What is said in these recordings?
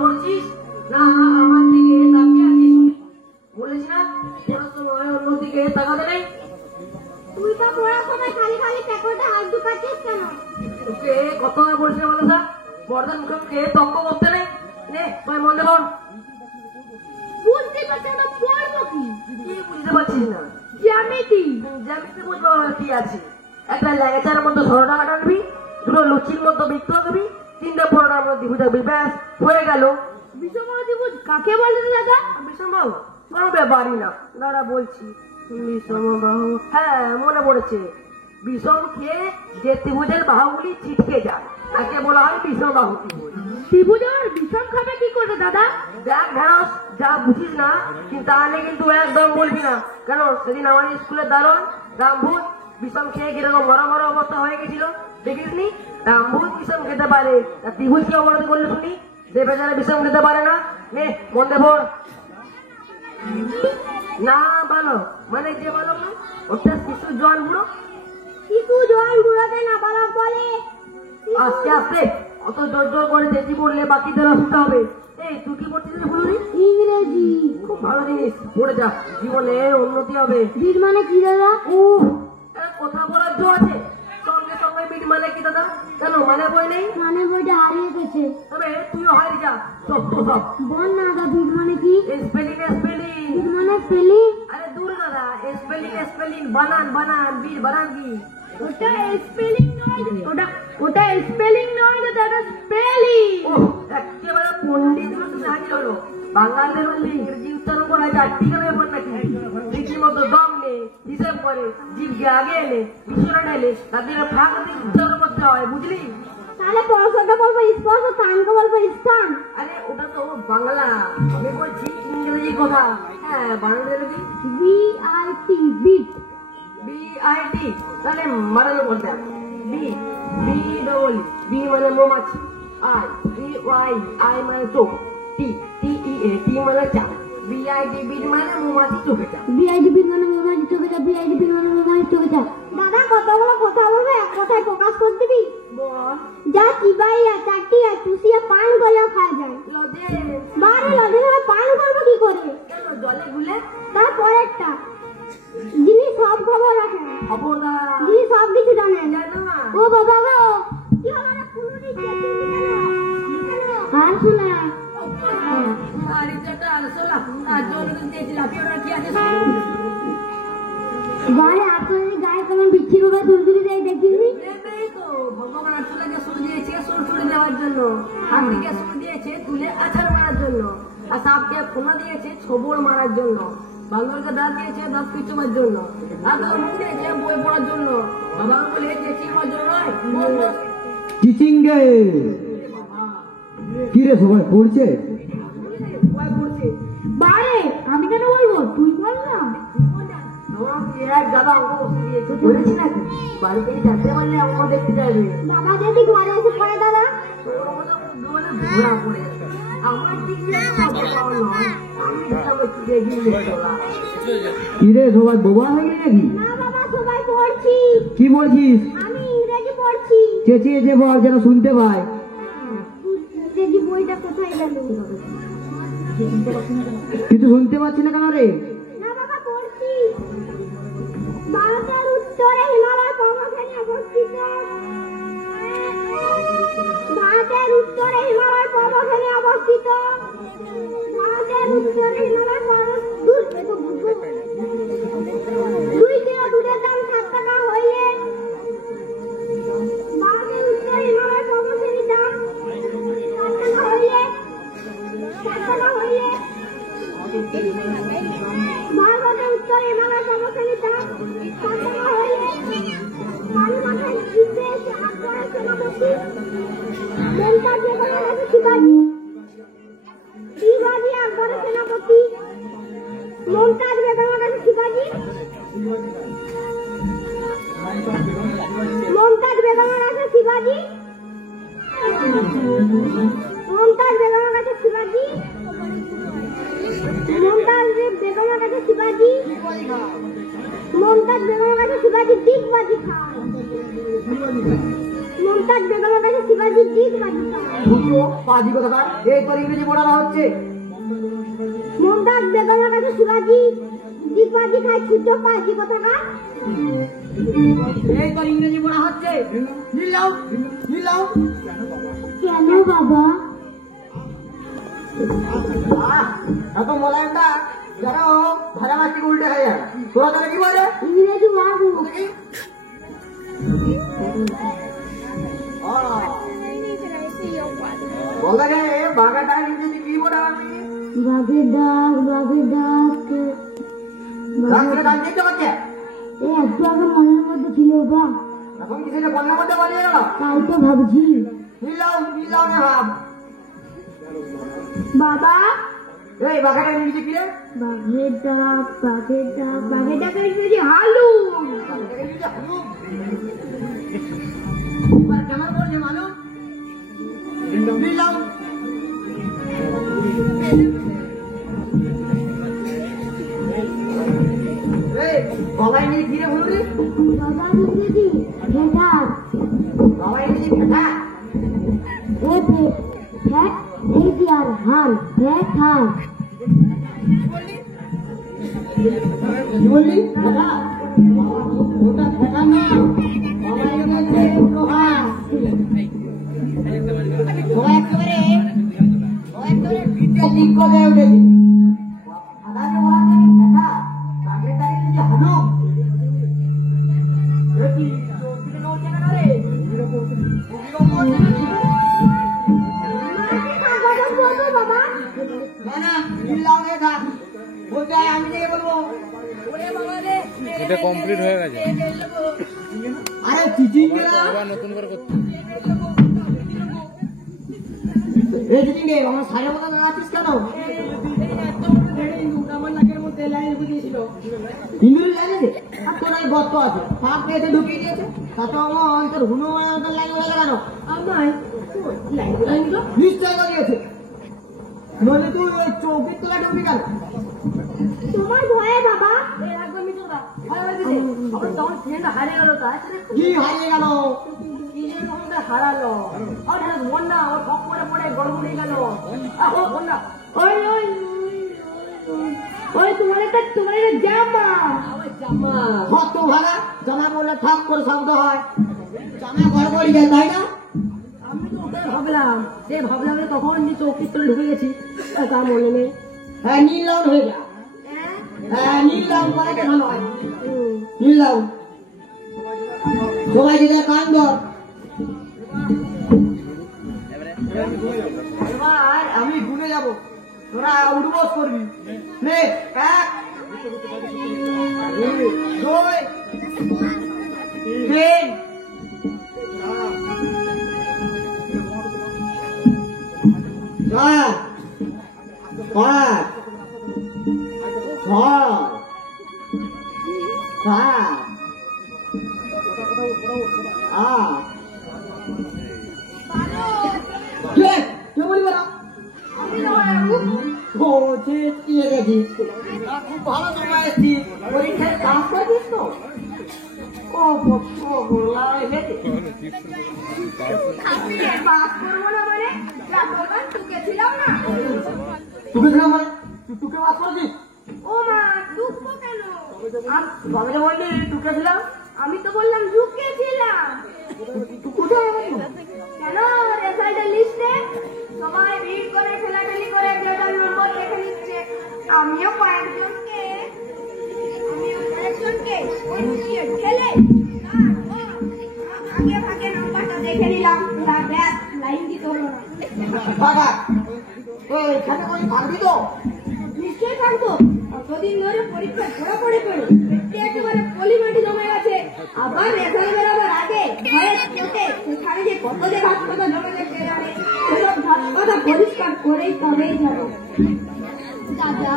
পড়ছিস না আমার দিকে তাকিয়ে আছিস? বলেছি না পড়ার সময় অন্যদিকে তাকাতে নেই। তুই তো পড়ার সময় খালি খালি পেপারটা হাত ঢুকাচ্ছিস কেন? তোকে কতবার বলছে বলে স্যার বর্দার মুখে তক্ক করতে নেই। নে ভাই মন দেবন। বুঝতে পারছি না পড়বো কি? কি বুঝতে পারছিস না? জ্যামিতি। জ্যামিতি বুঝবো কি আছে? একটা লেগেচার মধ্যে সরোটা কাটাবি, দুটো লুচির মধ্যে বৃত্ত আঁকবি, তিনটে পরোটার মধ্যে ত্রিভুজ আঁকবি, ব্যাস হয়ে গেল। বিষমবাহু ত্রিভুজ কাকে বলে দাদা? বিষমবাহু কোনো ব্যাপারই না। দাদা বলছি বিষমবাহু, হ্যাঁ মনে পড়েছে। বিষম খেয়ে যে ত্রিভুজের বাহুগুলি ছিটকে যায় তাকে বলা হয় বিষমবাহু ত্রিভুজ। ত্রিভুজ আর বিষম খাবে কি করে দাদা? দেখ ঢেঁড়স, যা বুঝিস না কিন্তু তাহলে কিন্তু একদম বলবি না। কেন সেদিন আমার স্কুলের দারোয়ান রামভূত বিষম খেয়ে কিরকম মরা মরা অবস্থা হয়ে গেছিল দেখিসনি? রামভূত বিষম খেতে পারে, ত্রিভুজ কি অবস্থা করলে শুনি? যে বেচারা বিষম খেতে পারে না। নে মন দেব না বালক মানে যে বালক না, ওটা শিশু জল বুড়ো। শিশু জল বুড়োতে না বালক বলে। আস্তে আস্তে অত জোর জোর করে চেঁচি পড়লে বাকিদের অসুবিধা হবে। এই তুই কি পড়ছিস বলুনি? ইংরেজি। খুব ভালো জিনিস, পড়ে যা, জীবনে উন্নতি হবে। বিট মানে কি দাদা? কথা বলার জো আছে, সঙ্গে সঙ্গে বিট মানে কি দাদা? কেন মানে বই নেই? মানে বইটা হারিয়ে গেছে। তবে তুইও হারিয়ে যা, সব তো সব। বল না দাদা বিট মানে কি? Spelling spelling. বিট মানে স্পেলিং। আরে দূর দাদা, স্পেলিং স্পেলিং, বানান বানান, বিট বানান কি? ওটা স্পেলিং নয়, ওটা স্পেলিং নয় দাদা, স্পেলিং। ও একেবারে পণ্ডিত তুমি হাজির হলো। বাঙালিদের মধ্যে ইংরেজি উচ্চারণ করা যায় ঠিক ব্যাপার নাকি? রীতিমতো দম নে, হিসেব করে, জিভকে আগে এনে মিশ্রণ এলে তাদের ফাঁক দিয়ে উচ্চারণ করতে হয়, বুঝলি? তাহলে পরশটা বলবো স্পর্শ, স্থানকে বলবো স্থান। আরে ওটা তো বাংলা, আমি বলছি ইংরেজি কথা। হ্যাঁ বাংলা কি? BIT bit. বিআইটি তাহলে মারানো বলতে হবে। বি বি ডবল বি মানে মৌমাছি, আই বি ওয়াই আই মানে চোখ, টি টি ই এ টি মানে চাপ, বিআইটি বিট মানে মৌমাছি চোখে চাপ। বিআইটি বিট মানে মৌমাছি চোখে চাপ, বিআইটি বিট মানে মৌমাছি চোখে চাপ। দাদা কতগুলো কথা বলবো এক কথায় প্রকাশ করতে দিবি? বল। যা চিবাইয়া চাটিয়া চুষিয়া পান করলেও খাওয়া যায়। লজে বারে লজে পান করবো কি করে? কেন জলে গুলে? তারপরেরটা যিনি সব খবর রাখেন, খবরদার যিনি সব কিছু জানেন। জানো না? ও বাবা গো, কি হলো রে পুরুলি চেঁচিয়ে কেন? আর শোনা আরিটাটা আলসোলা আর জল দিয়েছি লাফিয়ে কি আছে? গায়ে আপনার গায়ে কেমন বিচ্ছির ভাবে দুলদুলি দেয় দেখিসনি? এই তো ভগবান আটচলা যে সুর দিয়েছে সুর ছুড়ে দেওয়ার জন্য, হাতিকে সুর দিয়েছে তুলে আছাড় মারার জন্য, আর সাপকে ফোনা দিয়েছে ছবল মারার জন্য, বান্দরকে দাঁত দিয়েছে দাঁত পিছবার জন্য, আর তোর মুখ দিয়েছে বই পড়ার জন্য। বাবা বলে চেঁচিয়ে পড়ার জন্য নয়, টিচিং গে কি রে সবাই পড়ছে? সবাই পড়ছে। বারে আমি কেন বলবো, তুই বল না। এক দাদা অঙ্ক বসে দিয়েছে, বলেছি নাকি বাড়িতে যাতে পারলে অঙ্ক দেখতে যাবে। বাবা যদি ঘরে এসে পড়ে দাদা, ঘোরা পড়ে যাবে। আমার ঠিক নয়, আমি কি রে সবাই বোবা হয়ে গেলি নাকি? না বাবা সবাই পড়ছি। কি বলছিস? আমি ইংরেজি পড়ছি। চেঁচিয়ে যে বল যেন শুনতে পাই। ইংরেজি বইটা কোথায় গেল? কিছু শুনতে পাচ্ছি না কেন রে? না বাবা পড়ছি। ভারতের উত্তরে হিমালয় পর্বতশ্রেণী অবস্থিত। ভারতের উত্তরে হিমালয় পর্বতশ্রেণী অবস্থিত। ভারতের উত্তরে হিমালয় পর্বত দুই কিলো দুধের দাম 7 টাকা হইলে ভারতের উত্তরে হিমালয় পর্বতশ্রেণীর দাম 7 টাকা হইলে ভারতের উত্তরে হিমালয় পর্বতশ্রেণীর দাম 7 টাকা হইলে মাথায় জিতে এসে আকবরের সেনাপতি মমতাজ বেগমের কাছে শিবাজি আকবরের সেনাপতি মমতাজ বেগমের কাছে শিবাজি মমতাজ বেগমের কাছে শিবাজি মমতাজ বেগমের কাছে শিবাজি মমতাজ বেগমের কাছে শিবাজি মমতাজ বেগমের কাছে শিবাজি দিগবাজি খান মমতাজ বেগমের কাছে শিবাজি দিক বাজিকা। দুটো পাজি কোথাকার, এই তোর ইংরেজি পড়ানো হচ্ছে। মমতাজ বেগমের কাছে শিবাজি দিক বাজিকায় ছুটে পাজি কোথাকার। এই তোর ইংরেজি পড়া হচ্ছে। নিলাও নিলাও। কেন বাবা? এত মোলায়েমটা যারা ভাজা মাছটি উল্টে হয়ে যায়, তোরা তাহলে কি বলে? ইংরেজি বাবু বলতে রে বাঘাটা ইংরেজি কি বলে? আমি বাঘের ডাক বাঘের ডাক। রাত্রে ডাক দিতে পারছে, এই একটু আগে মনের মধ্যে ছিল বা, এখন কিছু বন্যার মধ্যে পালিয়ে গেল। তাই তো ভাবছি। নিলাও নিলাও না ভাব। বাবা এই বাঘাটা ইংরেজি কি রে? বাঘের ডাক বাঘের ডাক বাঘের ডাক ইংরেজি হালুম। কেমন বলছে মালুম? নিলাম। এই বাবা ইংরেজি কি রে বলুন? বাবা ইংরেজি ভেটার। বাবা ইংরেজি ভেটা। হ্যাঁ এই কি আর হাল ভেটার। কি বললি? ভেটা? ওটা ভেটা না, বাবা ইংরেজি লোহা। তোরা একেবারে বিদ্যা ঠিক করে উঠেছি। আদাকে বলা যায় ভেটা, বাঘের ডাকে যদি হালুক। দেখি বাবা না না নিলাম এটা বলতে আমি থেকে বলবো। এটা কমপ্লিট হয়ে গেছে, আরে চিচিং আবার নতুন করে করতে এই চিচিং রে আমার সাড়ে মতো না আছিস কেন? হিন্দুর লাইনে আর তোর এই গর্ত আছে, ফাঁক এসে ঢুকিয়ে দিয়েছে। তাতে আমার অন্তর হনুমান লাইনে গেলে কেন? আমার লাইন নিশ্চয় করিয়েছে, নইলে তুই ওই চৌকির তোলা ঢুকবি কেন? তোমার ভয়ে বাবা তখন ট্রেনটা হারিয়ে গেল, তাই কি হারিয়ে গেল? হারালো। আর বন্যা ওর ঠক করে পড়ে গরম উঠে গেল। বন্যা ওই ওই ওই তোমার একটা জামা জামা কত ভাড়া জামা বললে ঠাক করে শব্দ হয়, জামা ঘর করে যায় তাই না? আমি তো ওটাই ভাবলাম, যে ভাবলাম যে কখন চৌকির তলে ঢুকে গেছি, তা মনে নেই। হ্যাঁ নীল হয়ে যা। হ্যাঁ নীল রং করে কেন নয়? নীল রং সবাই দিকে কান ধর। এবার আমি ঘুরে যাব, তোরা উঠবোস করবি। নে এক দুই তিন চার পাঁচ ছয় সাত আট। কে বলবে না? ও চেয়ে গেছি, খুব ভালো সময় এসছি। পরীক্ষায় পাস করছিস তো? ও বললাম হেঁটে পাস করবো না মানে রাতবার টুকে ছিলাম না। তুকে ছিলাম মানে তুকে পাস করেছিস? ও মা টুকবো কেন? বাবাকে বললি টুকেছিলাম, আমি তো বললাম ঢুকে ছিলাম। তুই কোথায় কেন রেজাল্টের লিস্টে সবাই ভিড় করে ঠেলাঠেলি করে গ্রেডার নম্বর লিখে নিচ্ছে। আমিও কয়েকজনকে বসিয়ে ঠেলে আগে ভাগে নাম্বারটা দেখে নিলাম। তার ব্যাস লাইন দিতে হলো না। বাবা এখানে কোনো থাকবি তো? নিশ্চয়ই থাকবো। কতদিন ধরে পরীক্ষা ধরা পড়ে পড়ে পেটে একেবারে পলিমাটি জমে গেছে। আবার রেজাল্ট বেরোবার আগে ভয়ের চোটে সেখানে যে কত যে ভাত কথা জমে গেছে জানে, সেসব ভাত কথা পরিষ্কার করেই তবেই যাবো। দাদা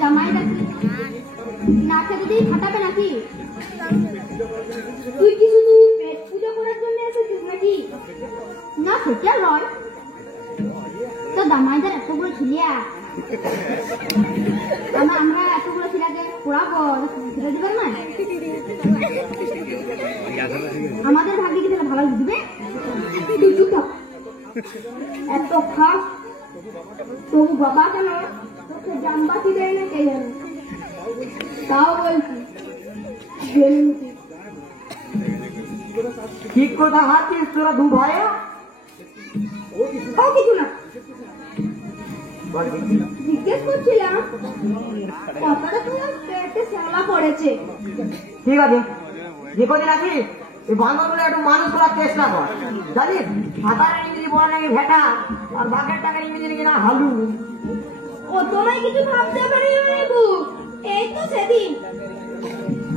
জামাই না খেতে দিয়ে ফাটাবে নাকি? তুই কি শুধু পেট পুজো করার জন্য এসেছিস নাকি? না সেটা নয়, তো জামাইদের এতগুলো ছিলিয়া আমরা এতগুলো ছিলাকে পোড়াবো ছেড়ে দিবেন না? আমাদের ভাগ্যে ঢালাই দিবে তুই চুপ থাক এত খাস তবু বাবা কেন তোকে জানবাতি দেয় না কে জানে তাও বলছি জেনে নিতি ঠিক কথা হাঁটছিস তোরা দু ভাইয়া? ও কিছু না জিজ্ঞেস করছিলাম কথাটা তোমার পেটে শ্যাওলা পড়েছে ঠিক আছে, যে কদিন আছিস এই বান্ধবগুলো একটু মানুষ করার চেষ্টা কর। জানিস সাঁতারের ইংরেজি বলা নাকি ভেটা, আর বাঘের টাকার ইংরেজি নাকি না হালু। ও তোমায় কিছু ভাবতে পারি বাবু এই তো সেদিন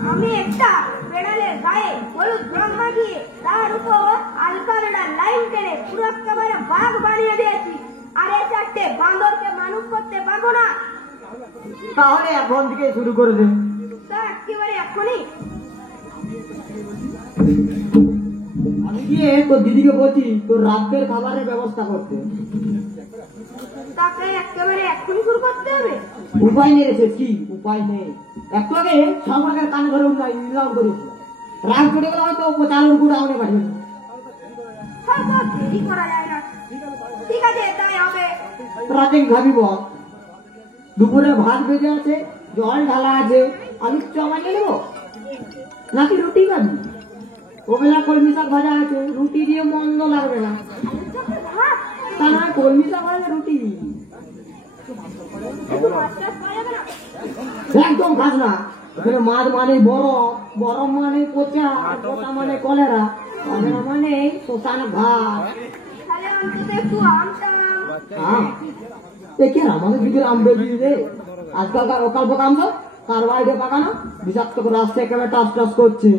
আমি একটা বেড়ালের গায়ে হলুদ রং মাখিয়ে তার উপর আলকারেডার লাইন টেনে পুরো একেবারে বাঘ বানিয়ে দিয়েছি আর এই চারটে বান্দরকে মানুষ করতে পারবো না তাহলে এখন থেকে শুরু করে দে। তা একেবারে এখনই আমি গিয়ে তোর দিদিকে বলছি তোর রাতের খাবারের ব্যবস্থা করতে। তাকে একেবারে এখনই শুরু করতে হবে উপায় নেই রেছে, কি উপায় নেই। একটু আগে সরকারের কানে ধরে নিলাম করেছিল, রাগ করে গেলে হয়তো চালুর করে আমাকে পাঠিয়ে দেবে। হয়তো দেরি করা যায় না ঠিক আছে তাই হবে রাতে কি খাবি বল? দুপুরে ভাত ভেজে আছে, জল ঢালা আছে, আলুর চপ বানিয়ে নেবো নাকি রুটি খাবি? ওবেলা কলমি শাক ভাজা আছে, রুটি দিয়ে মন্দ লাগবে না। ভাত তা না কলমি শাক ভাজা রুটি একটু মাছ টাছ পাওয়া যাবে না একদম খাস না। এখানে মাছ মানে বরফ, বরফ মানে পচা, পচা মানে কলেরা, কলেরা মানে শ্মশানে ভাত। তাহলে অন্তত একটু আমটাম আম দেখে আমাদের দিকে আম বেরিয়ে রে, আজকালকার অকাল আম তো কার বাইরে পাকানো বিষাক্ত করে আসছে, একেবারে টাস টাস করছে।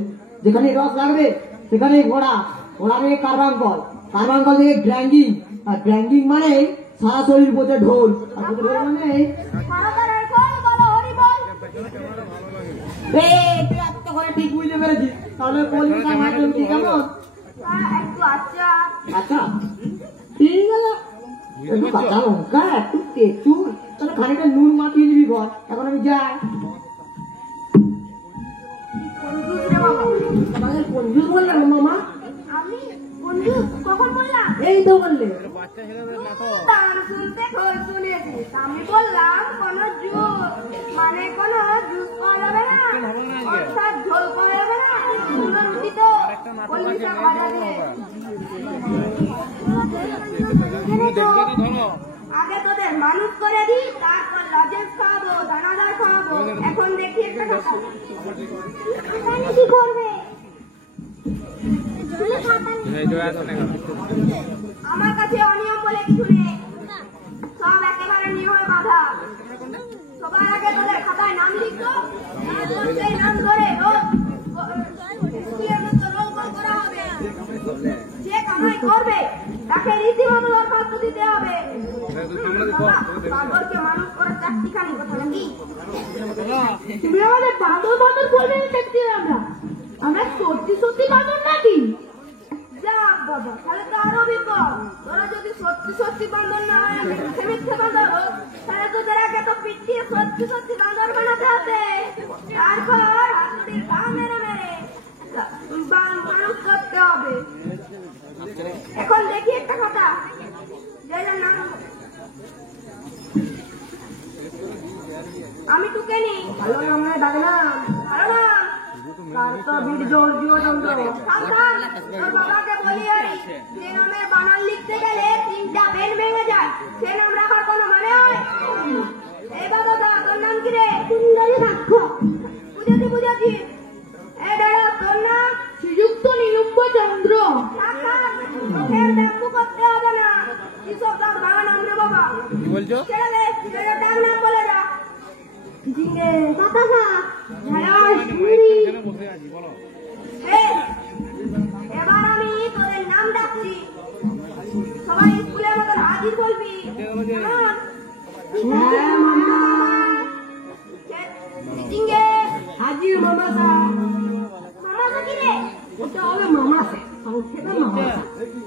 যেখানে রস লাগবে সেখানে ঘোড়া, ঘোড়া থেকে কারবাঙ্কল, কারবাঙ্কল থেকে গ্র্যাঙ্গিং, আর গ্র্যাঙ্গিং মানে সারা শরীর বোঝে ঢোল, আর বোঝে ঢোল মানে সরকারের কল বলো হরি বল তুই এত করে ঠিক বুঝতে পেরেছিস। তাহলে কলমি শাক ভাজা রুটি কেমন? একটু আচার আচ্ছা ঠিক আছে, একটু কাঁচা লঙ্কা, একটু তেঁতুল, তাহলে খানিকটা নুন মাখিয়ে দিবি ঘর। এখন আমি যাই। কঞ্জুস রে বাবা আমাদের কঞ্জুস বললেন মামা? আমি কঞ্জুস কখন বললাম এই তো বললে। বাচ্চা ছেলেদের নাটক তার শুনতে খোঁজ শুনেছি আমি বললাম কোন জুস মানে কোন জুস পাওয়া যাবে না অর্থাৎ ঝোল পাওয়া যাবে না শুনো রুটি তো কলমি শাক ভাজা দিয়ে দেখবে তো ধরো আগে তোদের মানুষ করে দিই তারপর লজেন্স খাওয়াবো দানাদার খাওয়াবো এখন দেখি একটা কথা কি করবে এই তো আছে না আমার কাছে অনিয়ম বলে কিছু নেই সব একেবারে নিয়মে বাধা সবার আগে তোদের খাতায় নাম লিখতো তারপর সেই নাম ধরে রোজ স্কুলের মতো রোল কল করা হবে যে কামাই করবে তাকে রীতিমতো দরখাস্ত দিতে হবে বাবরকে মানুষ করে চারটিখানি কথা নাকি তুমি আমাদের বাঁদর বাঁদর বলবে দেখছি আমরা সত্যি সত্যি বাঁদর নাকি যাক বাবা তাহলে তো আরো বিপদ তোরা যদি সত্যি সত্যি বাঁদর না হয় মিথ্যে মিথ্যে বাঁদর হোক তাহলে তোদের আগে তো পিটিয়ে সত্যি সত্যি বাঁদর বানাতে হবে তারপর হাতুড়ির পা মেরে মেরে মানুষ করতে হবে এখন দেখি একটা কথা যে যার নাম আমি টুকে নি ভালো নাম নয় ডাকে না, ভালো নাম কার্তা বীর্য জীবচন্দ্র। সাবধান তোর বাবাকে বলি আরি যে নামের বানান লিখতে গেলে 3টা পেন ভেঙে যায় সে নাম রাখার কোনো মানে হয় এই বাবা তোর নাম কি রে সুন্দরী সাক্ষ্য বুঝেছি এই দাদা তোর নাম শ্রীযুক্ত নিলুম্ব চন্দ্র তোকে ব্যাখ্যা করতে হবে না কিসব তোর বাবা নাম রে বাবা কি বলছো ছেড়ে তার নাম বলে যা জিঙ্গে বাতাসা ঝাড়াস মুড়ি এখানে বসে আছি বলো এবার আমি তোদের নাম ডাকছি সবাই স্কুলের মতন হাজির বলবি কেমন? হ্যাঁ মামা, জিঙ্গে হাজির মামাসা। মামা কি রে ওটা হবে মামাসা, সংক্ষেপে মামাসা।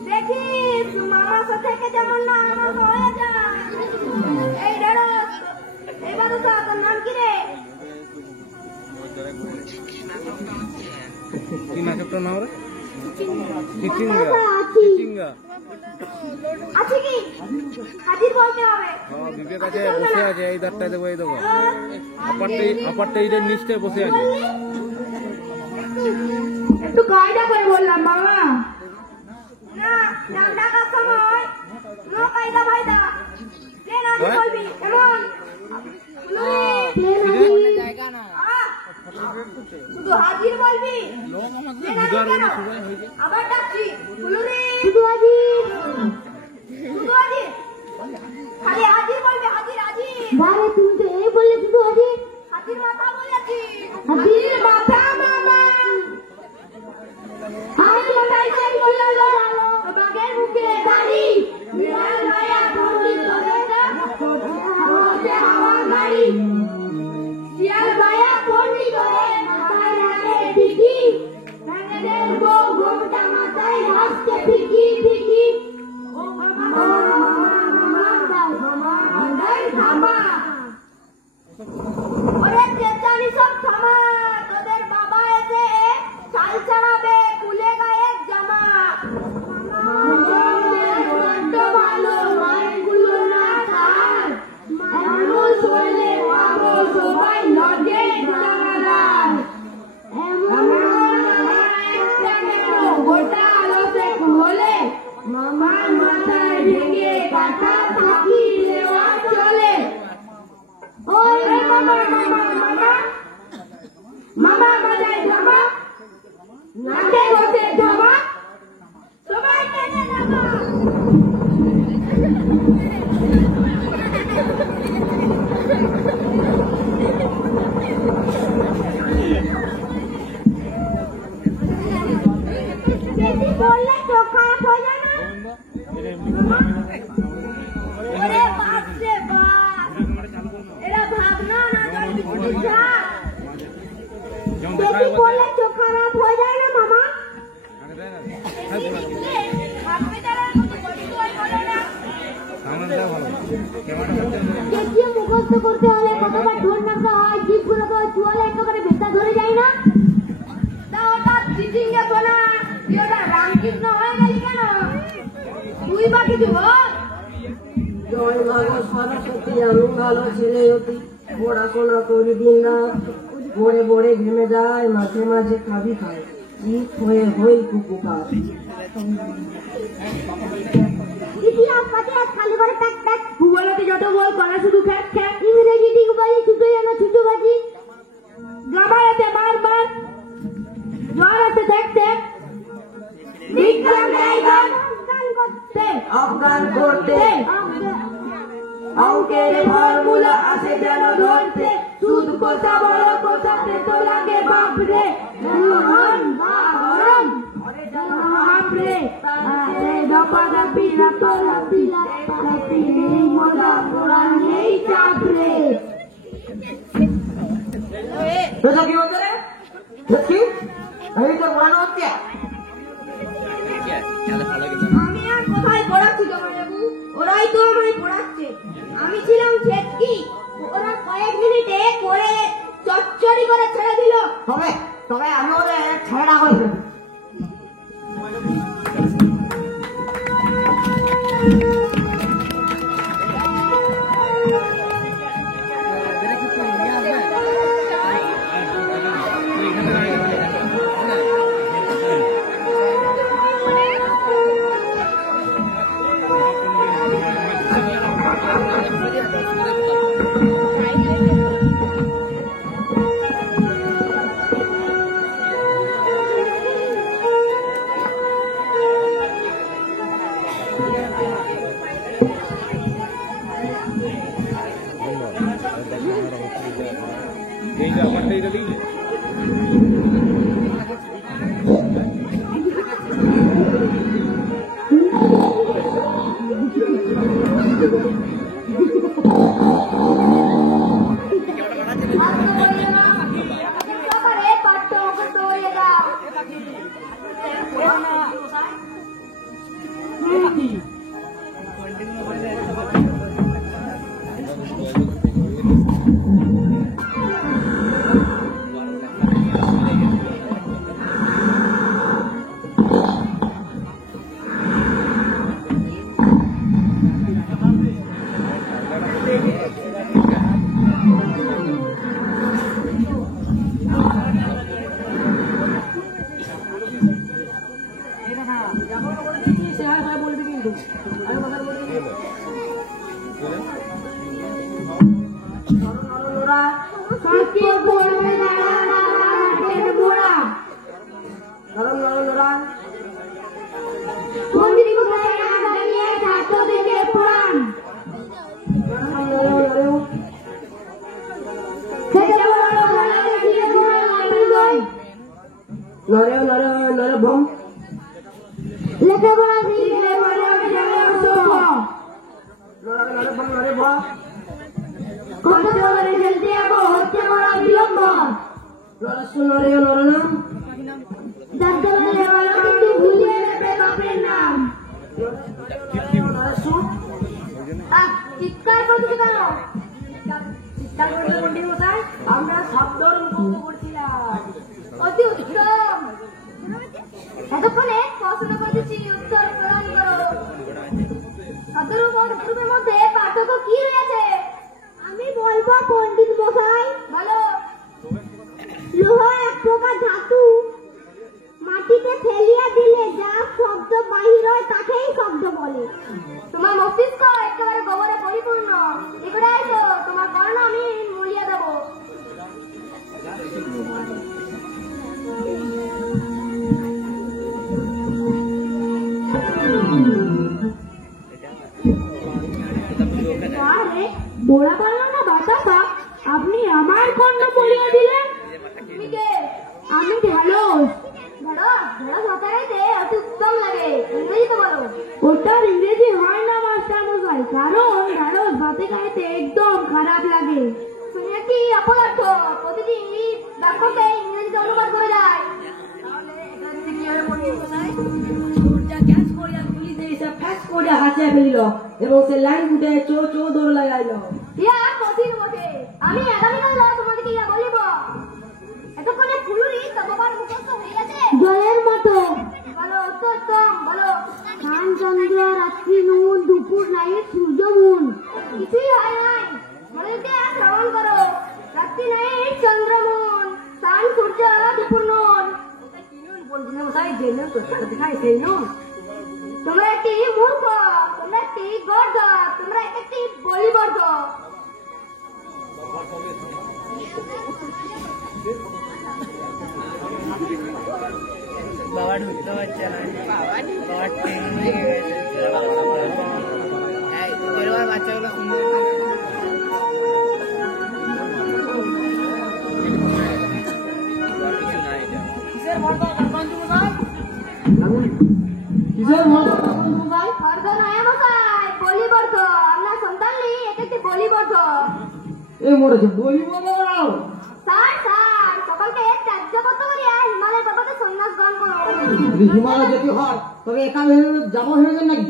দেখিস মামা থেকে যেমন না আমার হয়ে যায় এই ঢেঁড়স এবার তো তোর নাম কি রে কি নাটকটা নাও রে চিচিঙ্গা আছি চিচিঙ্গা আছে কি হাজির বলতে হবে বিবেক আছে বসে আছে এই দাঁতটা দেবো এই দেবো আপারটা এইটার নিচটায় বসে আছে একটু কায়দা করে বললাম বাবা না নাম ডাকার সময় নো কায়দা ভাইদা কে না বলবি কেমন শুধু হাজির বলবি আবার ডাকছি শুধু হাজির শুধু হাজির খালি হাজির বলবি হাজির হাজির বারে তুমি তো এই বললে শুধু হাজির হাজির মাথা বলেছি হাজির মাথা মামা হাজির মাথায় চাই বললো বাগের মুখে দাড়ি বিরাট মায়া পণ্ডিত ধরেটা হাওয়াতে হাওয়া গাড়ি শিয়াল মায়া পণ্ডিত ধরে মাথায় রাখে ঠিকই ব্যাঙেদের বউ ঘোমটা মাথায় হাসছে ঠিকই ঠিকই ওরে চেঁচানি সব থামা তোদের বাবা এসে চাল চালাবে খুলে গায়ের জামা ভালো মায়েরগুলো না তার এমন শরীরে পাবো সবাই লজে জানালার গোটা আলোতে হলে মামার মাথায় ভেঙে কাটা থাকি দেওয়া চলে ওরে মামা মামা মামা মামা মাথায় জামা নাকে বসে জামা সবাই টেনে জামা বেশি বললে তো খারাপ হয়ে যায় না ওরে বাপ রে বাপ এরা ভাবনা না জানি বুঝা বেশি বললে তো খারাপ হয়ে যায় না মামা দেখিয়ে মুখস্থ করতে হলে কতবার ঢোল নাচা হয় জিভগুলো তো চুয়ালে একেবারে ভেতা ধরে যায় না তা ওটা চিচিঙ্গে শোনা তুই ওটা রামকৃষ্ণ হয়ে গেলি কেন তুই বা কিছু বল জয় ভালো সরস্বতী আমি ভালো ছেলে হতি পড়াশোনা করি দিন রাত বড়ে বড়ে ঘেমে যায় মাঝে মাঝে খাবি খায় ঈদ হয়ে হই কুকুকার ইতিহাস পাতিহাস খালি করে টাক টাক ভূগোলতে যত বল করা শুধু খ্যাক খ্যাক ইংরেজি ডিগবাজি ছুটো যেন ছুটো বাজি গ্রামারেতে বারবার জ্বর আছে দেখতে বিজ্ঞান গান করতে আফগান করতে অঙ্কের ফর্মুলা আসে যেন ধরতে সুদ কোথা বড় কোথাতে তো লাগে বাপরে হরণ বাহরণ বাপরে আরে দপা দাপি রাপা রাপি রাপি মোদা পোড়া নেই চাপরে তোরা কি বলতে রে দেখি আমি তো মনে হচ্ছে আমি আর কোথায় পড়াচ্ছি তোমার বাবু ওরাই তো আমায় পড়াচ্ছে আমি ছিলাম ছেটকি ওরা কয়েক মিনিটে করে চচ্চড়ি করে ছেড়ে দিল তবে তবে আমি ওদের ছেড়া করেছি এইটা আমারটা এইটা দিলে সবারে পাঠ্য করতে হয়ে দাও কনস্টেবলের রেজাল্টে এখন হচ্ছে বড় বিলম্ব। যার দলের এবার কিন্তু ভুলিয়ে গেছে বাপের নাম। চিৎকার করছি কেন? চিৎকার করলে পণ্ডিত মশাই আমরা শব্দ মুখস্থ করছিলাম। অতি উত্তম। এতক্ষণে প্রশ্ন করেছি, উত্তর প্রদান করো। শব্দের মধ্যে পার্থক্য কি রয়েছে? আমি বলবো পণ্ডিত মশাই। বলো। লোহা এক প্রকার ধাতু, মাটিতে ফেলিয়ে দিলে যা শব্দ বাহির হয় তাকেই শব্দ বলে। তোমার মস্তিষ্ক একেবারে গোবরে পরিপূর্ণ। এগুলো এসো, তোমার কর্ণ আমি মুড়িয়ে দেবো। বলা পারলাম না বাতাসা, আপনি আমার কর্ণ পড়িয়ে দিলেন। তুমি কে? আমি ঢেঁড়স। ঢেঁড়স মাথায় অতি উত্তম লাগে। ইংরেজিতে বলো। ওটার ইংরেজি হয় না মাস্টার মশাই, কারণ ঢেঁড়স ভাতে খাইতে একদম খারাপ লাগে। শুনে কি অপদার্থ প্রতিটি ইংলিশ বাক্যকে ইংরেজিতে অনুবাদ করে যায়। তাহলে এখান থেকে কি হবে পণ্ডিত মশাই? সূর্যা ক্যাচ করিয়া পুলিশ এসে ফ্যাচ করিয়া হাসিয়া ফেলিল এবং সে লাইন উঠে চো চো দৌড় লাগাইল। ইয়া কঠিন বটে। আমি আগামীকাল তোমাদেরকে ইয়া বলিব। এতক্ষণে ফুলুরি ততবার মুখস্থ হয়ে গেছে জলের মতো। বলো উত্তম, বলো। খান চন্দ্র, রাত্রি নুন, দুপুর নাইট, সূর্য মুন। কিছুই হয় নাই। মনেতে শ্রবণ করো। রাত্রি নাইট, চন্দ্র মুন, খান সূর্য, দুপুর নুন। পণ্ডিত মশাই যে নুন তোর দেখায় সেই নুন। তোমরা একটি মূর্খ, তোমরা একটি গর্দ, তোমরা একটি বলিবর্দ। বাবা ঢুকতে পারছে না, বাবা ট্রেনিং পরিবার বাচ্চাগুলো সুন্দর কিসের মর্দা পণ্ডিত মশাই? কিসের মতো ভাই খর্গ নয় মশাই, বলিবর্দ। আপনার সন্তান নেই, একটি বলিবর্দ। এই মরেছে বলিব না। স্যার সকলকে ত্যায্য করতে করিয়া হিমালয় পর্বতে সন্ন্যাস গ্রহণ করো। যদি হিমালয় যেতে হয় তবে এখানে যাবো ভেবেছেন নাকি?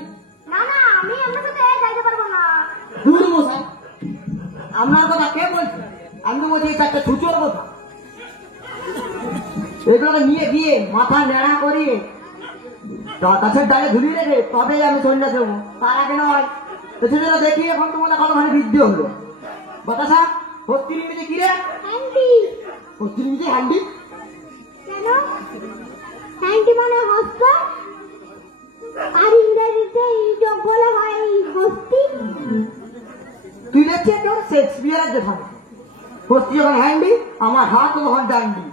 না আমি আপনার সাথে যাইতে পারবো না। দূর মশাই, আপনার কথা কে বলছে? আমি তো বলছি এই চারটে ছুচোর কথা। এগুলোকে নিয়ে গিয়ে মাথা নেড়া করিয়ে গাছের ডালে ঝুলিয়ে রেখে তবেই আমি সন্ন্যাস হবো, তার আগে নয়। তো সেজন্য দেখি এখন তোমাদের কতখানি বৃদ্ধি হলো। বাতাসা হস্তির ইংরেজি কি রে? হ্যান্ডি। হস্তির ইংরেজি হ্যান্ডি। কেন? হ্যান্ডি মানে হস্ত, আর ইংরেজিতে ইজক বলা হয় হস্তি। তুই দেখছিস তোর শেক্সপিয়ারের দেখা। হস্তি যখন হ্যান্ডি, আমার হাত তখন ডান্ডি।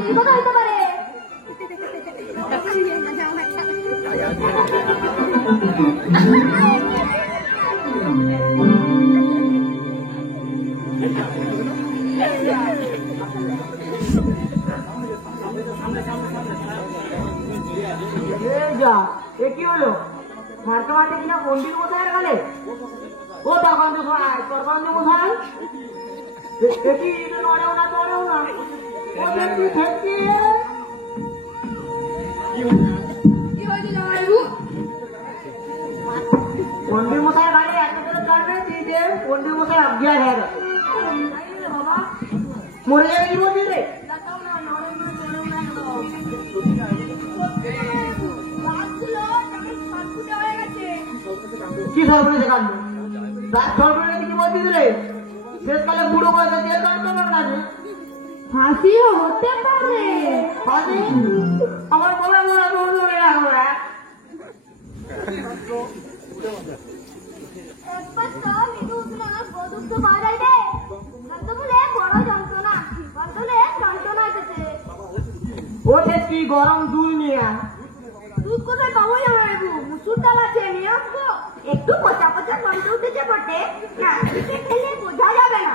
নির্গত হইতে পারে। যা এ কি হলো? মারতে মারতে কিনা পণ্ডিত মশাইয়ের গালে। ও তখন তো মশাই দেখি নড়েও না নড়েও না। ও দেখি ফেলছি। পণ্ডিত মশাইয়ের গালে এত করে চড়বে যে পণ্ডিত মশাই আজ্ঞা হয়ে গেছে। বাবা মরে যাবে কি বলছি রে? কি সর্বনে কাণ্ড? তার সর্বনে কি বলছিস রে? শেষকালে বুড়ো বয়সে যে কাণ্ড না ফাঁসিও হতে পারে। ফাঁসি আমার বলা বলা বললো রে আমরা। একবার তো মৃদু উষ্ণ বধূত্ব পাওয়া যায় রে। বলে বড় যন্ত্রণা, বদলে যন্ত্রণা এসেছে। ও কি গরম দুধ নিয়ে আয়। দুধ কোথায় পাবো না বাবু? মুসুর ডাল আছে, নিয়ে আসবো। একটু পচা পচা গন্ধ উঠেছে বটে, নাচতে খেলে বোঝা যাবে না।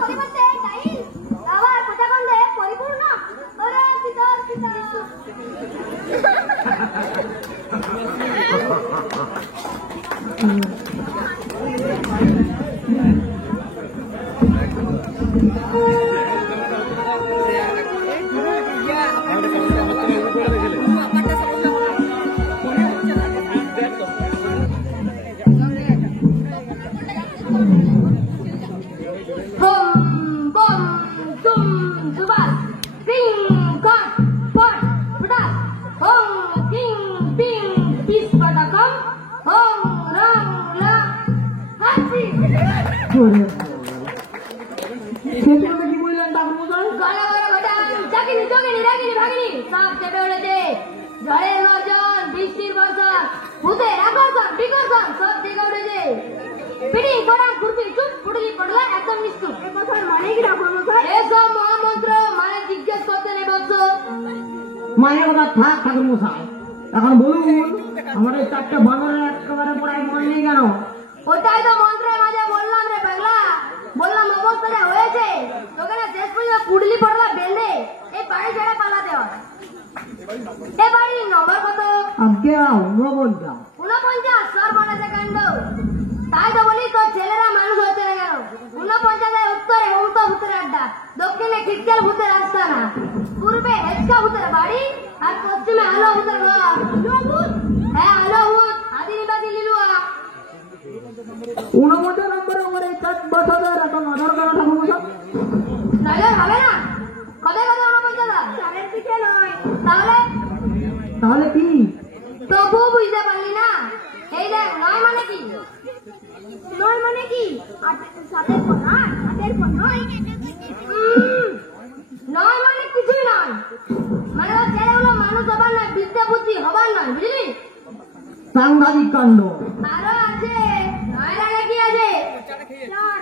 পরিবর্তে টাইল আবার পচা গন্ধে পরিপূর্ণ। ওরে পিতর পিতর। কি বললেন ঠাকুর মশাই? ঝড়ের গর্জন, বৃষ্টির বর্ষণ, ভূতের আকর্ষণ, বিকর্ষণ সব জেগে উঠেছে। পিটি পড়া ঘুরপি চুপ পুটলি পড়লা একদম নিষ্ঠুর। এ কথার মানে কি ঠাকুর মশাই? এসব মহামন্ত্র মানে জিজ্ঞেস করতে নেই বৎস। মানে কথা থাক ঠাকুর মশাই, এখন বলুন আমার এই 4টে বানরের একেবারে পড়ায় মন নেই কেন? ওটাই তো মন্ত্রের মাঝে বললাম রে পাগলা। বললাম অবস্থাটা হয়েছে তোকে না শেষ পর্যন্ত পুটলি পড়লা বেঁধে এই বাড়ি ছেড়ে পালাতে হয়। এ বাড়ির নম্বর কত? আজ্ঞা 49। 49 সর্বনাশে কাণ্ড। তাই তো বলি তোর ছেলেরা মানুষ হচ্ছে না কেন? 49 উত্তরে উল্টো ভূতের আড্ডা, দক্ষিণে খিটকেল ভূতের আস্তানা, পূর্বে হেঁচকা ভূতের বাড়ি আর পশ্চিমে আলো ভূতের ঘর। হ্যাঁ আলো ভূত আদি নিবাসী লিলুয়া। 49 নম্বরে আমার এই 4 বছরের এখন আধার কার্ড ঠাকুর মশাই। নজর হবে না? কোথায় কোথায় 49? চালের পিঠে নয়। তাহলে কি? তবু বুঝতে পারলি না? এই দেখ 9 মানে কি? 9 মানে কি? 7-এর পর 8, 8-এর পর 9। 9 মানে কিছুই নয়। মানে তোর ছেলেগুলো মানুষ হবার নয়, বিদ্যা বুদ্ধি হবার নয়, বুঝলি? সাংঘাতিক কাণ্ড। আরো আছে। 9 লাগে কি আছে? 4।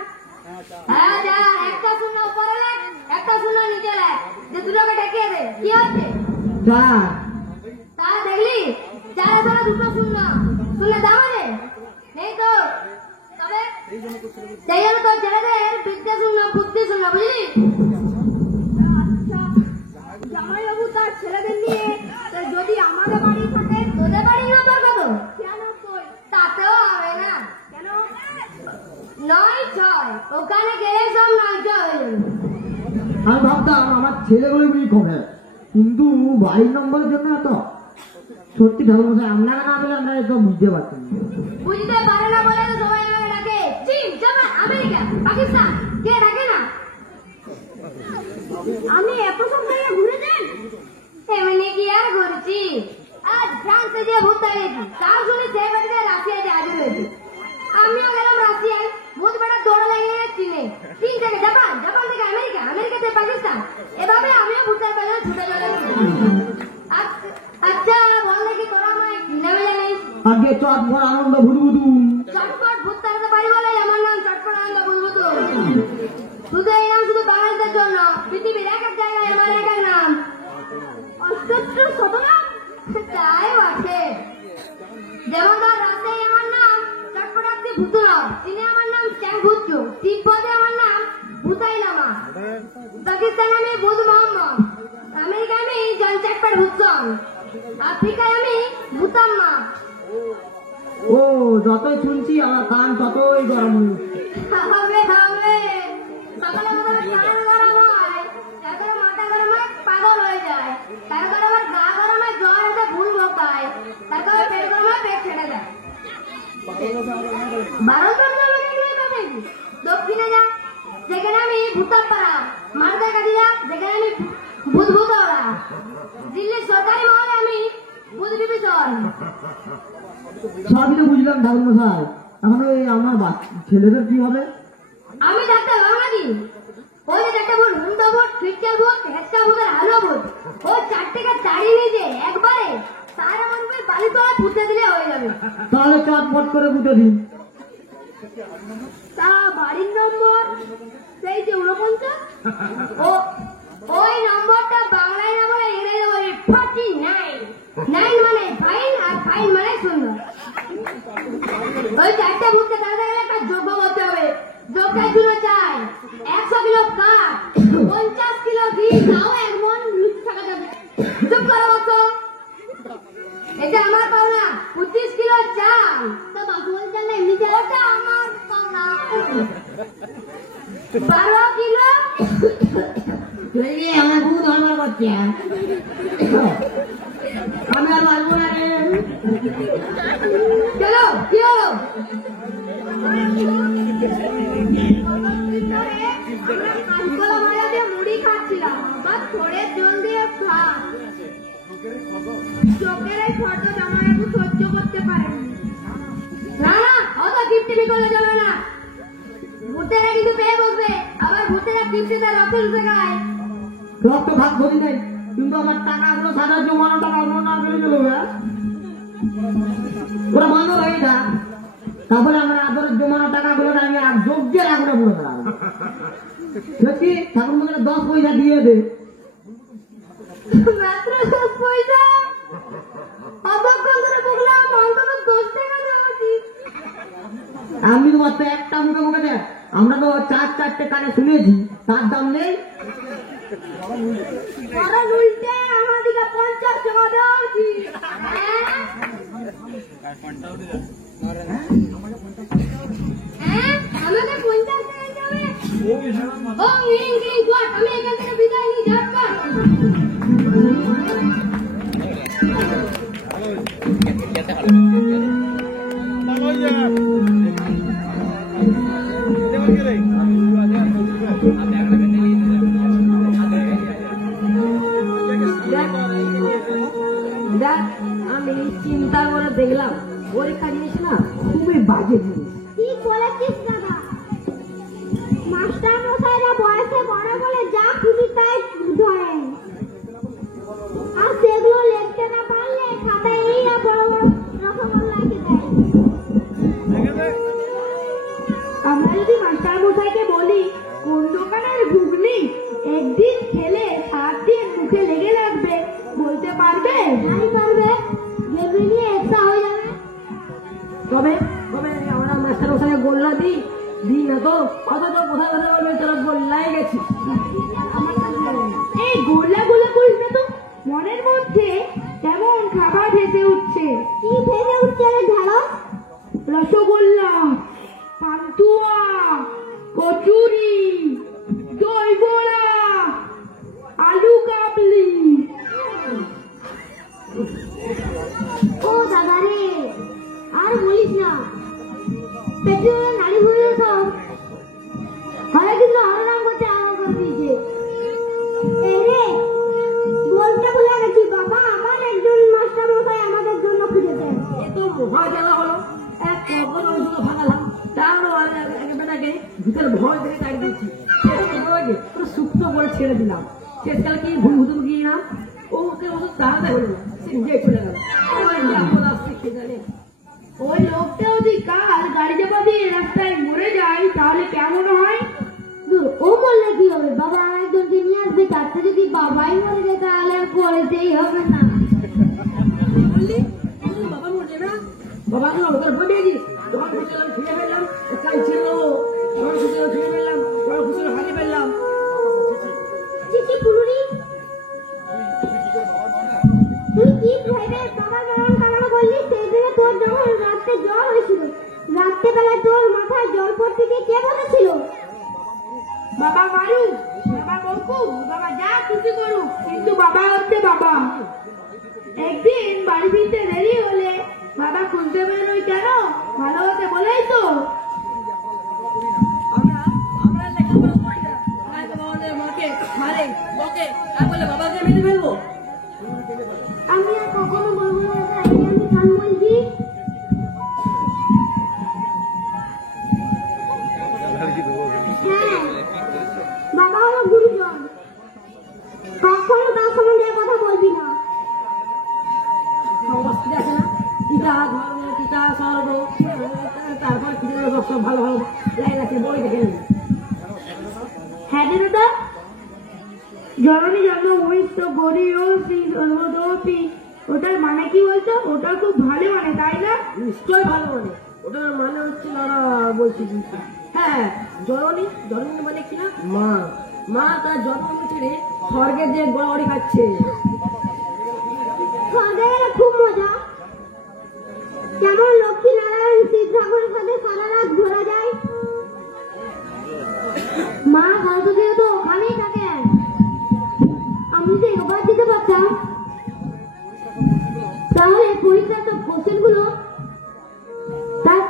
হ্যাঁ যা, একটা শূন্য উপরে লেখ, একটা শূন্য নিচে লেখ, যে দুটোকে ঠেকিয়ে দে। কি হচ্ছে? 4। তা দেখলি 4 ধরে 2 শূন্য, শুনে দাম আছে নেই তো। তবে সেই জন্য তোর ছেলেদের বিদ্যা শূন্য বুদ্ধি শূন্য, বুঝলি? আচ্ছা জামাইবাবু তার ছেলেদের নিয়ে যদি আমাদের বাড়ি থাকে, তোদের বাড়ি নম্বর কত? কেন কই? তাতেও হবে না। কেন? 9-6, ওখানে গেলে সব 9-6 হয়ে যাবে। আমি ভাবতাম আমার ছেলেগুলো উইক হবে, কিন্তু বাড়ির নম্বরের জন্য এত। সত্যি ঠাকুর মশাই, আপনারা না বলে আমরা এসব বুঝতে পারছেন না। বুঝতে পারে না বলে তো সবাই আমাকে ডাকে। চীন, জাপান, আমেরিকা, পাকিস্তান, কে ডাকে না? আমি এত সব জায়গায় ঘুরেছেন? এমনি কি আর ঘুরছি? আজ ফ্রান্সে যে ভূত দেখেছি, তার শুনে সে বাড়িতে রাশিয়াতে হাজির হয়েছে। আমিও গেলাম রাশিয়ায়, ভূত বেড়া দৌড়ে লেগে চীনে, চীন থেকে জাপান, জাপান থেকে আমেরিকা, আমেরিকা থেকে পাকিস্তান, এভাবে আমিও ভূতের পেছনে ছুটে চলেছি। আচ্ছা বল দেখি তোরা আমায় কি নামে জানিস? আগে চটপট আনন্দ ভুরভুতু। চটপট ভূত তাড়াতে পারি বলে আমার নাম চটপট আনন্দ বুঝবো। শুধু এই নাম শুধু বাঙালিদের জন্য, পৃথিবীর এক এক জায়গায় আমার এক এক নাম। অষ্টাত্তর শতনাম তাই বটে। যেমন ধর রাস্তায় আমার নাম চটপটাচ্ছি ভূতুলভ, চীনে আমার নাম চ্যাং ভুতচু, তিব্বতে আমার নাম ভূতাই লামা, পাকিস্তানে আমি বুধ মোহাম্মদ, আমেরিকায় আমি জন চটপট ভূতচন, আফ্রিকায় আমি ভূতাম্মা। ও যতই শুনছি আমার কান ততই গরম হয়ে উঠছে। হবে হবে, সকালে প্রথমে কান গরম হয়, তারপরে মাথা গরম হয়, পাগল হয়ে যায়, তারপরে আবার গা গরম হয়, জ্বর এসে ভুল বকায়, তারপরে পেট গরম হয়, পেট ছেড়ে দেয়। 12 দক্ষিণে যা, যেখানে আমি ভূতাপাড়া, মালদার কাছে যা, যেখানে আমি ভূত ভূতরা, দিল্লির সরকারি মহলে আমি ভূত বিভীষণ। সবই তো বুঝলাম ঠাকুর মশাই, এখন ওই আমার ছেলেদের কি হবে? আমি ডাক্তার বাঙালি, ওই যে 4টে ভূত, হুন্ডা ভূত, খিটকেল ভূত, হেঁচকা ভূতের আলো ভূত, ওই 4টেকে তাড়িয়ে নিয়ে যে একবারে সারা মনকে বালি তোলা ফুটে দিলে হয়ে যাবে। তাহলে চটপট করে বুঝে দিন। তা বাড়ির নম্বর সেই যে 49, ওই নম্বরটা বাংলায় না বলে ইংরেজি বলে 49। 9 মানে ফাইন আর ফাইন মানে সুন্দর। ওই চারটে ভূতকে তাড়াতে গেলে একটা যজ্ঞ করতে হবে। যজ্ঞের জন্য চাই 100 কিলো কাঠ, 50 কিলো ঘি, তাও 1 মণ লুচি থাকা যাবে। চুপ করো বলছো, এটা আমার পাওনা। 25 কিলো চাল, তো বাসুল চাল না এমনি চাল, ওটা আমার পাওনা। 12 কিলো আমার বউ ধর্মার করছে, আমি আর পারবো না রে। চলো কি হলো? কাঁচকলা মালা দিয়ে মুড়ি খাচ্ছিলাম, বা থোড়ের জল দিয়ে ভাত। চোখের এই ছোট জামাই একটু সহ্য করতে পারেনি। না না, অত কিপটিমি করলে যাবে না। ভূতেরা কিন্তু পেয়ে বসবে, আবার ভূতেরা কিপটিতে রক্ত রুচে খায়। রক্ত ভাগ ধরি নাই, কিন্তু আমার টাকাগুলো সাদা জমানো টাকাগুলো না করে চলে যাবে। ওরা বন্ধ হয়ে যা, তারপরে আমার আদর জমানো টাকাগুলো আমি আর যোগ্যের আগুনে বলে দেওয়া সত্যি ঠাকুর মন্দিরে 10 পয়সা দিয়ে দে। মাত্র 10 পয়সা? অবাক করে বললাম, অন্তত 10 টাকা দেওয়া উচিত। আমি তো মাত্র একটা মুখে মুখে দেখ, আমরা তো 4-4টে কানে শুনেছি, তার দাম নেই। কারণ উল্টে আমাদিকে 50 টাকা দেওয়া উচিত। আমাকে 50 টাকা দেবে? ও ইংলিশ গড, আমি এখান থেকে বিদায় নিয়ে যাব। দেখ, আমি চিন্তা করে দেখলাম পরীক্ষা জিনিস না খুবই বাজে জিনিস। ঠিক বলেছিস দাদা। মাস্টার মশাইরা বয়সে বড় বলে যা খুশি তাই ধরেন, আর সেগুলো লিখতে না পারলে খাতায় এই না বড় বড় রসগোল্লা লিখে দেয়। আমরা যদি মাস্টার মশাইকে বলি কোন দোকানের ঘুগনি একদিন খেলে 7 দিন মুখে লেগে লাগবে, বলতে পারবে? নাই পারবে, ভেবে নিয়ে একটা হয়ে যাবে। তবে তবে আমরা মাস্টার ওখানে গোল্লা দিই না তো, অথচ কোথায় কোথায় বলবে তোরা গোল্লাই গেছি। এই গোল্লাগুলো করিস না তো, মনের মধ্যে কেমন খাবার ভেসে উঠছে। কি ভেসে উঠছে রে ঢালো? রসগোল্লা, পান্তুয়া, কচুরি, দই বড়া, আলু কাবলি। ও দাদা রে, আর বলিস না, পেটে নাড়ি ভরে সব হয় কিন্তু আরাম করতে আরাম করে দিয়েছে। এই রে, বলতে ভুলে গেছি, বাবা আমার একজন মাস্টার মশাই আমাদের জন্য খুঁজে দেন। এ তো মহা জ্বালা হলো, এক কখন ওই জন্য ভাঙালাম, তারও বেটাকে ভিতরে ভয় দেখে তাড়ি দিচ্ছি। পুরো শুক্তো করে ছেড়ে দিলাম, শেষকাল কি ভুল ভুতুম গিয়ে না, ওকে মতো তাড়াতে হলো না, সে নিজে চলে গেল। আমার আপদ আসছে কে জানে। ওই লোকটা যদি কাল গাড়ি চাপা দিয়ে রাস্তায় মরে যায় তাহলে কেমন হয়? ও বললে কি হবে, বাবা একজনকে নিয়ে আসবে, তারপরে যদি বাবাই মরে যায় তাহলে আর করতেই হবে না। বললি বাবা মরছে না, বাবা তো ওদের বলে দিস, যখন খুশি হলাম ফিরে ফেললাম, কাল ছিল যখন খুশি হলাম ফিরে ফেললাম, যখন খুশি হলাম হারিয়ে ফেললাম। চিঠি পুরুরি, তুই কি ভেবে বাবার বাবার কামনা করলি? সেই দিনে তোর যখন রাত্রে জ্বর হয়েছিল, রাত্রেবেলা তোর মাথায় জল পড়তে গিয়ে কে বলেছিল? বাবা মারু, বাবা বকু, বাবা যা খুশি করুক, কিন্তু বাবা হচ্ছে বাবা। একদিন বাড়ি ফিরতে দেরি হলে বাবা খুঁজতে বেরোই কেন? ভালো হতে বলেই তো। আমরা লেখাপড়া করি না, হয়তো আমাদের মাকে মারে বকে, আর বলে বাবাকে মেরে ফেলবো। আমি আর কখনো বলবো না তাই আমি কান বলছি। হ্যাঁ, বাবা হলো গুরুজন, কখনো তার সম্বন্ধে কথা বলবি না। সমস্ত আছে না, পিতা ধর্ম পিতা স্বর্গ, তারপর সব ভালো ভালো লাইন আছে, বই দেখে নেবে। হ্যাঁ রে দাদা, জননী জন্ম ভূমিষ্ঠ গরিও শ্রী সর্বদপি, ওটার মানে কি বলতো? ওটা খুব ভালো মানে, তাই না? নিশ্চয় ভালো মানে, ওটার মানে হচ্ছে নারা বলছি কি? হ্যাঁ, জননী জননী মানে কি না? মা। মা তার জন্মভূমি ছেড়ে স্বর্গে যে গোড়াগড়ি খাচ্ছে। স্বর্গে খুব মজা। যেমন লক্ষ্মী নারায়ণ শিব ঠাকুরের সাথে সারা রাত ঘোরা যায়। মা সরস্বতী তো ওখানেই থাকেন। আমি তো একবার দিতে পারতাম। তাহলে পরীক্ষার তো কোশ্চেন গুলো তার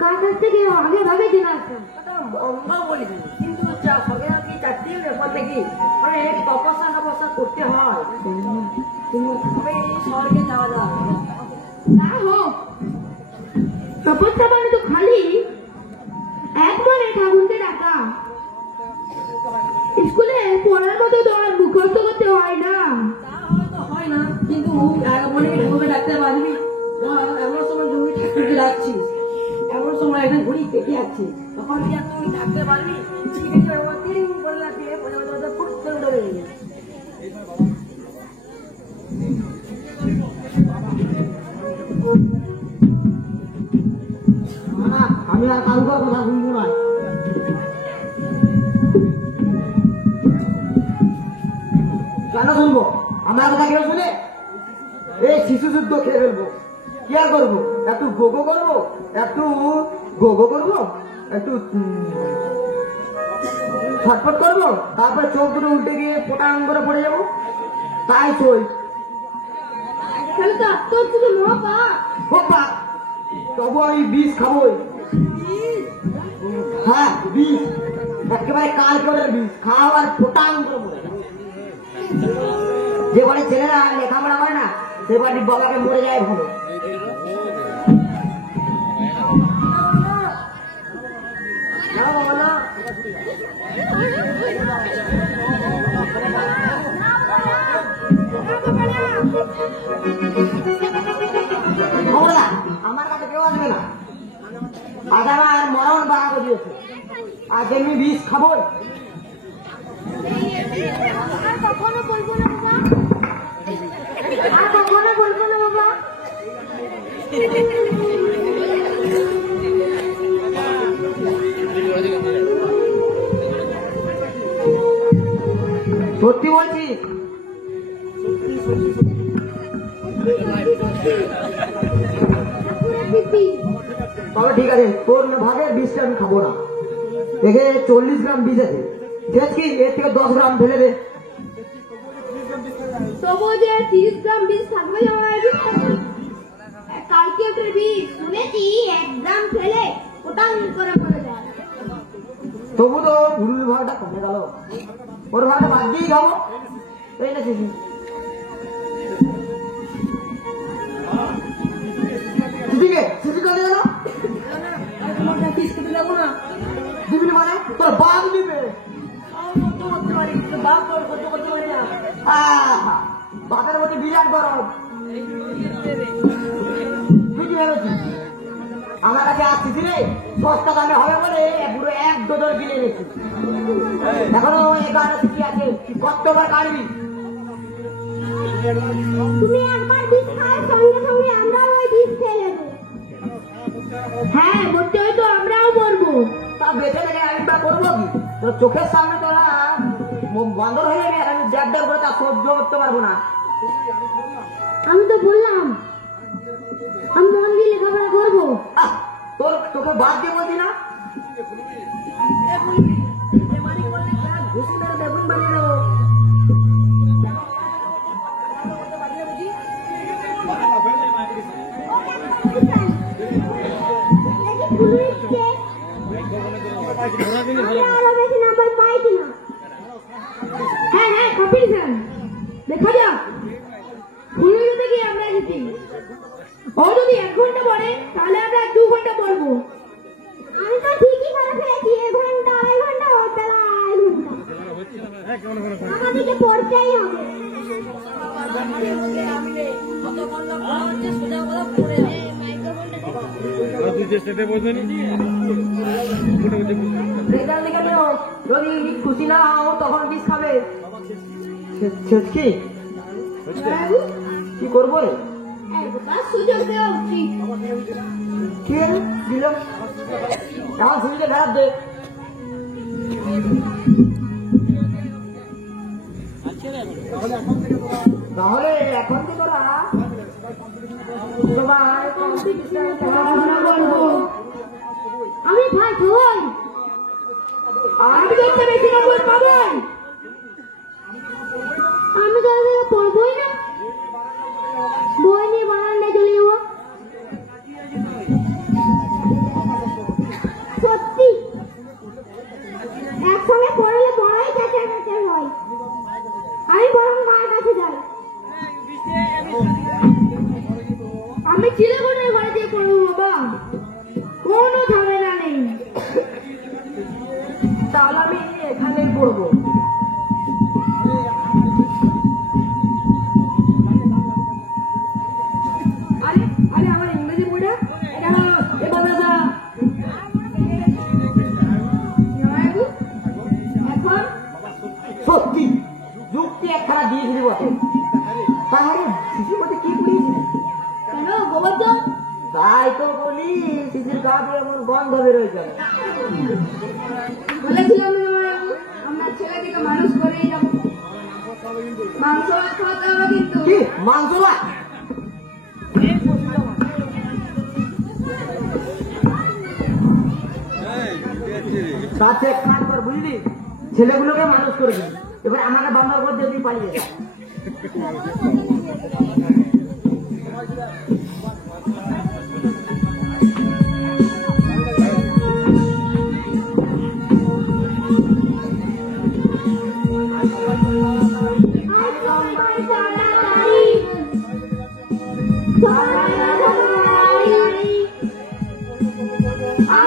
কার কাছ থেকে আগে ভাগে জেনে আসতাম। বলিস কিন্তু স্বর্গে কি চারটি ব্যাপার দেখি মানে তপস্যা করতে হয়। তবে এই স্বর্গে যাওয়া যায় তা হোক, তপস্যা মানে তো খালি এক মনে ঠাকুরকে ডাকা। স্কুলে পড়ার মতো তো আর মুখস্থ করতে হয় না। তা হয়তো হয় না, কিন্তু মনে ঠাকুরকে ডাকতে পারবি। এমন সময় তুমি ঠাকুরকে ডাকছিস, এমন সময় একটা ঘড়ি পেকে যাচ্ছে, তখন কি আর তুই ডাকতে পারবি? না, আমি আর কালকে কথা শুনবো না। কেন শুনবো? আমার কথা কেউ শুনে? এই শিশু যুদ্ধ খেয়ে ফেলবো। কি আর করবো? একটু গোগো করবো, একটু গোগো করবো, একটু ছটফট করবো, তারপরে চোখ দুটো উল্টে গিয়ে পোটাং করে পড়ে যাবো। তাই চই তাহলে তো আত্মহত্যা মহাপাপ। বাবা, তবু আমি বিষ খাবোই। হ্যাঁ, বিষ, একেবারে কাল করে বিষ খাওয়ার পোটাং করে পড়ে যাবো। যে বাড়ির ছেলেরা লেখাপড়া করে না, সে বাড়ির বাবাকে মরে যায় ভালো। আমার কাছে কেউ আসবে না। আজ আমার মরণ বাড়াবো দিয়েছে, আজ এমনি বিষ খাবো। আর কখনো বলবো না বাবা, আর কখনো বলবো না বাবা। সত্যি বলছি। তবে ঠিক আছে, তোর ভাগের বিষটা আমি খাবো না। দেখে 40 গ্রাম বিষ আছে, ঠিক আছে, এর থেকে 10 গ্রাম ফেলে দে। তবু যে 30 গ্রাম বীজ থাকবে আমার কালকে একটা বীজ শুনেছি 1 গ্রাম ফেলে ওটাং করে পড়ে যায়। তবু তো গুরুর ভাগটা কমে গেল, ওর ভাগটা বাদ দিয়েই খাবো। এই না শিশু শিশুকে শিশু চলে গেল। দিবি মানে তোর বাদ দিবে। বাপের মধ্যে বিরাট গরম। আমার কাছে আসছিস রে, সস্তা দামে হবে বলে পুরো 1 ডজন কিনে এনেছি। এখনো 11 শিশি আছে, কতবার কাটবি? তুমি একবার বীজ খাওয়ার সঙ্গে সঙ্গে আমরাও ওই বীজ খেয়ে নেবো। হ্যাঁ, বলতে হয়তো আমরাও মরবো। তা বেঁচে থেকে আমি বা করবো কি? তোর চোখের সামনে তোরা বান্দর হয়ে যাবে, আমি ড্যাব ড্যাব করে তা সহ্য করতে পারবো না। আমি তো বললাম আমি মন দিয়ে লেখাপড়া করবো। তোকে বাদ দিয়ে বলছি না। বেগুন বানিয়ে দেবো। হ্যাঁ, কম্পিটিশন দেখা যাক। ফুলের জন্য কি আমরা জিতি। ও যদি 1 ঘন্টা পড়ে তাহলে আমরা 2 ঘন্টা পড়বো। আমি তো ঠিকই করে ফেলেছি, 1 ঘন্টা 2.5 ঘন্টা ও তারা 1 ঘন্টা। আমাদেরকে পড়তেই হবে। যদি খুশি না হও তখন বিষ খাবে। কি করবো রে? একবার সুযোগ দেওয়া উচিত। কি হলো? দিল এখন সুবিধা খারাপ দে তাহলে এখন তো তোরা সবাই কম্পিটিশনে পড়াশোনা করবো। আমি ভাই ধর আমি দেখতে বেশি নম্বর পাবেন। আমি তো আগে পড়বই না, বই নিয়ে বারান্দায় চলে যাবো। সত্যি একসঙ্গে পড়লে পড়াই চেঁচামেচি হয়। আমি বরং মার কাছে যাই। আমি চিলেকোঠায় ঘরে দিয়ে পড়বো বাবা, কোনো ঝামেলা নেই। তাহলে আমি এখানেই পড়বো। আরে আরে আমার ইংরেজি বইটা এটা এবার দাদা জামাইবাবু, এখন সত্যি যুক্তি একখানা দিয়েছিলি বটে। তাহলে শিশুর মধ্যে কি পড়িয়েছিলি? কেন গোবর্ধন? তাই তো বলি শিশুর গা দিয়ে এমন গন্ধ বেরোয় যাবে। বলেছিলাম না জামাইবাবু, আমরা ছেলেটিকে মানুষ করেই যাবো। মাংস ভাত খাওয়াতে হবে কিন্তু। কি মাংস ভাত? তাতে খাবার বুঝলি, ছেলেগুলোকে মানুষ করে দিবি, এবার আমাকে বাংলা করে দিয়ে তুই পালিয়ে যা।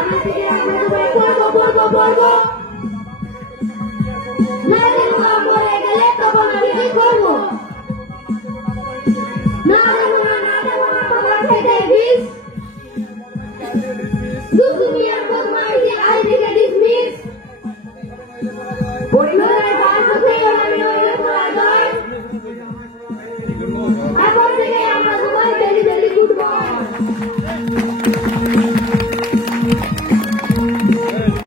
আমি পড়বো